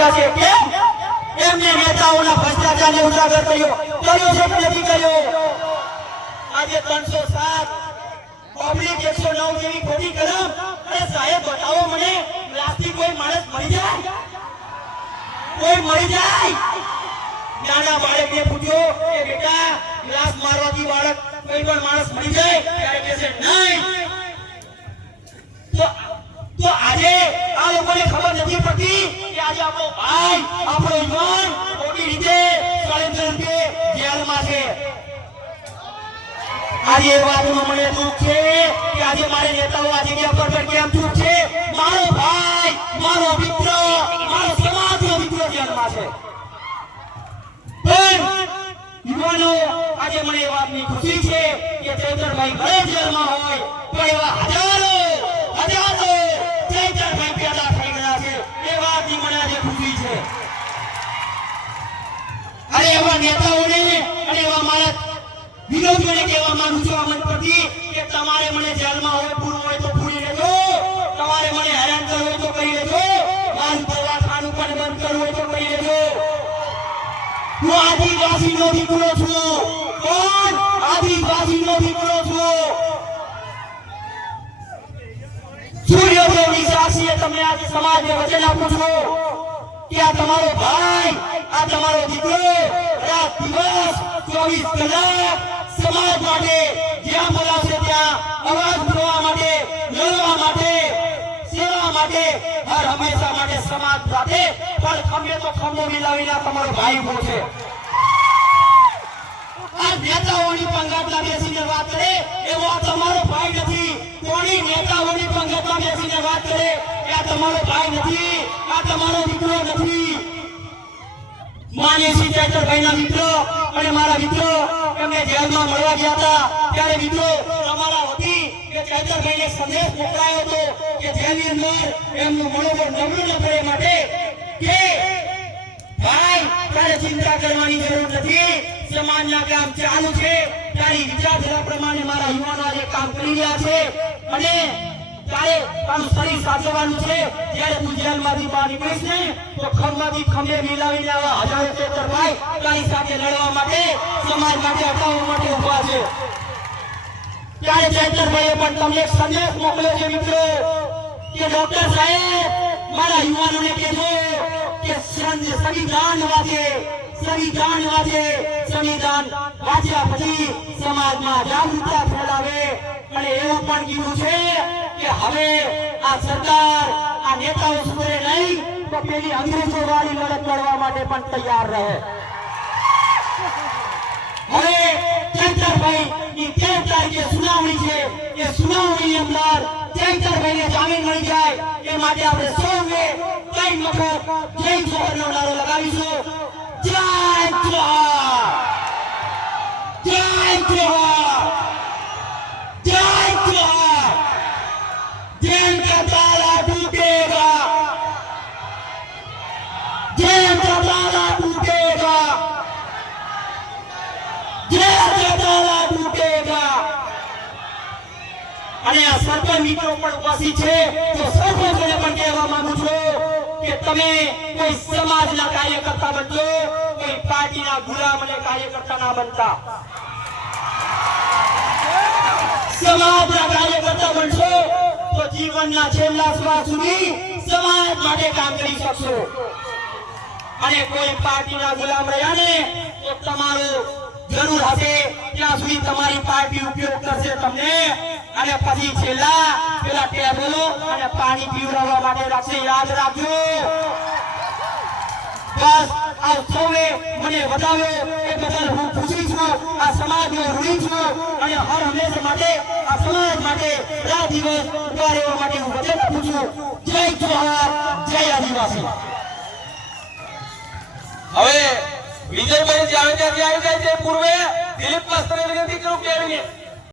આવ્યા છે કેમ એમને નેતાઓના ભ્રષ્ટાચારને ઉજાગર કર્યો છે કે નથી કર્યો આજે 307 પબ્લિક 109 જેવી ખોટી કલમ અરે સાહેબ બતાવો મને પ્લાસ્ટિક કોઈ માણસ મરી જાય નાના બાળકને પૂછ્યો કે બેટા ગ્લાસ મારવાથી બાળક કોઈ પણ માણસ મરી જાય ત્યારે કહે છે નહીં તો આજે આ લોકોને ખબર નથી પડતી કે આજે આપણો ભાઈ આપણો યુવાન ખોટી રીતે ષડયંત્ર રૂપે જેલમાં છે આજે એ વાતનો મને દુઃખ છે કે આજે મારે નેતાઓ આ જગ્યા પર કેમ ચૂપ છે મારો ભાઈ મારો મિત્ર મારો સમાજનો મિત્ર જેલમાં છે પણ યુવાનો આજે મને એ વાતની ખુશી છે કે ચૈતરભાઈ ભલે જેલમાં હોય પણ એવા હજારો ચૈતરભાઈ પેદા થઈ ગયા છે એ વાતની મને આજે ખુશી છે અરે એવા નેતાઓને અને એવા મારા વિરોધીઓને કહેવા માંગુ છું આ મંચ પરથી કે તમારે મને જેલમાં હોય પૂરું હોય તો પૂરી લેજો તમારે મને હેરાન કરવું હોય તો કરી લેજો મારું દવાખાનું પણ બંધ કરવું હોય તો કરી લેજો હું આદિવાસીનો દીકરો છું કોણ આદિવાસીનો દીકરો છું સૂર્યોદયની સાક્ષીએ તમને આજે સમાજને વચન આપું છું કે આ તમારો ભાઈ આ તમારો દીકરો રાત દિવસ 24 કલાક સમાજ માટે જ્યાં બોલાવશે ત્યાં અવાજ ઉઠાવવા માટે લડવા માટે સેવા માટે હર હંમેશા માટે સમાજ સાથે પણ ખંભે તો ખંભો મિલાવીને તમારો ભાઈ ઉભો છે આ નેતાઓની પંગતમાં બેસીને વાત કરે એવો આ તમારો ભાઈ નથી કોની નેતાઓની પંગતમાં બેસીને વાત કરે એ આ તમારો ભાઈ નથી આ તમારો દીકરો નથી માન્ય શ્રી ચૈતરભાઈના મિત્રો અને મારા મિત્રો એમને જેલમાં મળવા ગયા હતા ત્યારે મિત્રો તમારા વતી કે ચૈતરભાઈને સંદેશ મોકલાયો હતો કે જેલની અંદર એમનું મનોબળ નબળું ન કરે માટે કે ભાઈ તારે ચિંતા કરવાની જરૂર નથી સમાજના કામ ચાલુ છે તારી વિચારધારા પ્રમાણે મારા યુવાનો આજે કામ કરી રહ્યા છે અને તારે તારું શરીર સાચવવાનું છે જ્યારે તું જેલમાંથી બહાર નીકળીશ ને તો ખંભાથી ખંભે મિલાવીને આવા હજારો ચૈતરભાઈ તારી સાથે લડવા માટે સમાજ માટે હટાવવા માટે ઉભા છે ત્યારે ચૈતરભાઈએ પણ તમને સંદેશ મોકલ્યો છે મિત્રો કે ડોક્ટર સાહેબ મારા યુવાનોને કહેજો કે સંવિધાન વાંચ્યા પછી સમાજમાં જાગૃતતા ફેલાવે અને એવું પણ કીધું છે કે હવે આ સરકાર આ નેતાઓ સુધરે નહીં તો પેલી અંગ્રેજો વાળી લડત લડવા માટે પણ તૈયાર રહે હવે ચૈતરભાઈ ની 13 તારીખે સુનાવણી છે એ સુનાવણીની અંદર ચૈતરભાઈને જામીન મળી જાય એ માટે આપણે સૌએ કઈ વખત જય જોહરનો નારો લગાવીશું જય જોહર જય જોહર જય જોહર जेल का ताला टूटेगा जेल का ताला टूटेगा जेल का ताला टूटेगा અને આ સર્વ મિત્રો પણ ઉપસ્થિત છે તો સર્વોને પણ કહેવા માંગુ છું કે તમે કોઈ સમાજના કાર્યકર્તા બનજો કોઈ પાર્ટીના ગુલામ અને કાર્યકર્તા ના બનતા સમાજના કાર્યકર્તા બનશો તો જીવનના છેલ્લા શ્વાસ સુધી સમાજ માટે કામ કરી શકશો અને કોઈ પાર્ટીના ગુલામ રહ્યા ને તો તમારું જરૂર હશે ત્યાં સુધી તમારી પાર્ટી ઉપયોગ કરશે તમને અને પછી છેલ્લા પેલા ટેબલો અને પાણી પીવડાવવા માટે રાખશે યાદ રાખજો બસ આ સૌએ મને વધાવ્યો એ બદલ હું ખુશી છું આ સમાજનો ઋણી છું અને હર હંમેશા માટે આ સમાજ માટે રાત દિવસ ઉભા રહેવા માટે હું વચન આપું છું જય જોહર જય આદિવાસી હવે વિજયભાઈ જે આવે ત્યાંથી આવી જાય તે પૂર્વે દિલીપ માસ્તરે વિનંતી કરું કે આવીને